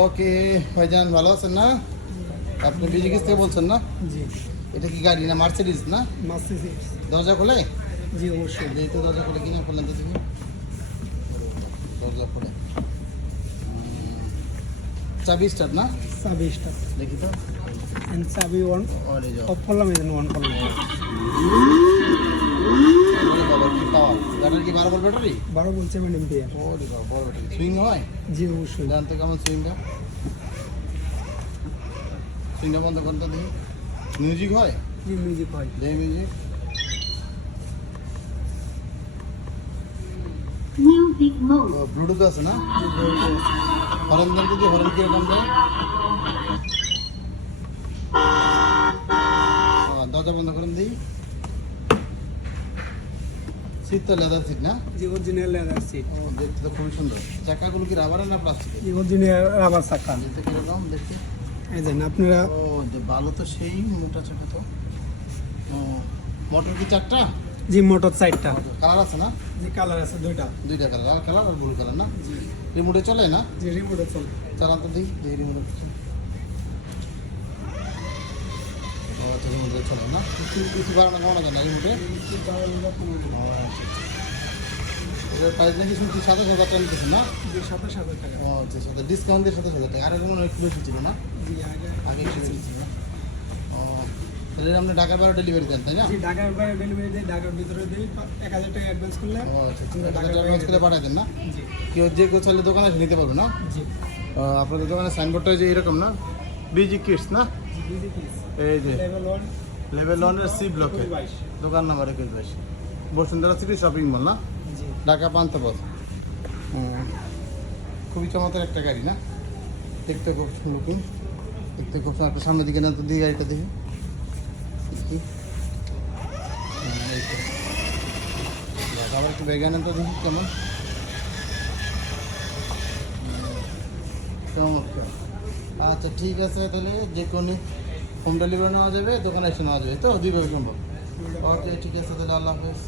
ওকে ভাইজান, ভালো আছেন না? আপনি বিজিকিস থেকে বলছেন না? জি। এটা কি গাড়ি না মার্সিডিজ না? মার্সিডিজ। দরজা খোলে? জি অবশ্যই। যেহেতু দরজা খোলে কিনা খোলেন তো দেখি। দরজা খোলে। চাবি স্টার্ট না? চাবি স্টার্ট। দেখি তো। এন্ড চাবি অন অফ করলাম, এই অন করলাম। ওরে বাবা কি পাওয়ার! গাড়ির কি 12 ভোল্ট ব্যাটারি? 12 বলছে মানে এম্পিয়ার। ওরে বাবা বড় ব্যাটারি। সুইং হয়? জি অবশ্যই। জানতে কেমন সুইংটা? সুইংটা বন্ধ করতে দেখি। মিউজিক হয়? জি মিউজিক হয়। দেখি মিউজিক। Music mode. ব্লুটুথ আছে না? জি বলছে। হরেন দেন তো, হরেন কিরকম দেয়? দরজা বন্ধ করেন দিই। সিট তো লেদার সিট না? জি অরিজিনাল লেদার সিট। ও দেখতে তো খুবই সুন্দর। চাকাগুলো কি রাবারের না প্লাস্টিকের? জি অরিজিনাল রাবার চাকা। দেখতে কিরকম দেখতে? এই দেন আপনারা। ও যে ভালো তো, সেই মোটা চাকা তো। ও মোটর কি 4টা? জি মোটর সাইডটা। কালার আছে না? জি কালার আছে দুইটা। 2টা কালার, লাল কালার আর ব্লু কালার না? জি। রিমোটে চলে না? জি রিমোটে চলে। চালান তো দেখি রিমোটে রিমোটে চলে না? কিছু বাড়ানো কমানো যায় না রিমোটে? এটার প্রাইস নাকি শুনছি 27,000 টাকা নিতেছে না? জি 27,000 টাকা। ও আচ্ছা, সাথে ডিসকাউন্টের 27,000 টাকা। আর মনে হয় একটু বেশি ছিল না? জি আগে আগে একটু বেশি ছিল না? ও তাহলে আপনি ঢাকার বাইরে ডেলিভারি দেন তাই না? জি ঢাকার বাইরে ডেলিভারি দেই, ঢাকার ভিতরে দেই 1000 টাকা অ্যাডভান্স করলে। ও আচ্ছা, 3000 টাকা অ্যাডভান্স করে পাঠিয়ে দেন না? জি কেউ যে কেউ চাইলে দোকানে এসে নিতে পারবে না? জি। আপনাদের দোকানের সাইনবোর্ডটা যে এরকম না? বিজি কিডস না? জি বিজি কিস। এই যে লেভেল 1 লেভেল 1 সি ব্লকে 22। দোকান number 21 Bashundhara city shopping mall না? জি ঢাকা পান্থপথ। খুবই চমৎকার একটা গাড়ি না? দেখতে খুব লুকিং, দেখতে খুব সুন্দর। আপনার সামনের দিকে না তো দিয়ে গাড়িটা দেখি দেখি। এই তো। দেখ, আবার একটু বেগানটা দেখি কেমন। চমৎকার। আচ্ছা ঠিক আছে, তাহলে যে কোনো হোম ডেলিভারি নেওয়া যাবে, দোকানে এসে নেওয়া যাবে তো? 2 ভাবে সম্ভব। ওকে ঠিক আছে, তাহলে আল্লাহ হাফেজ।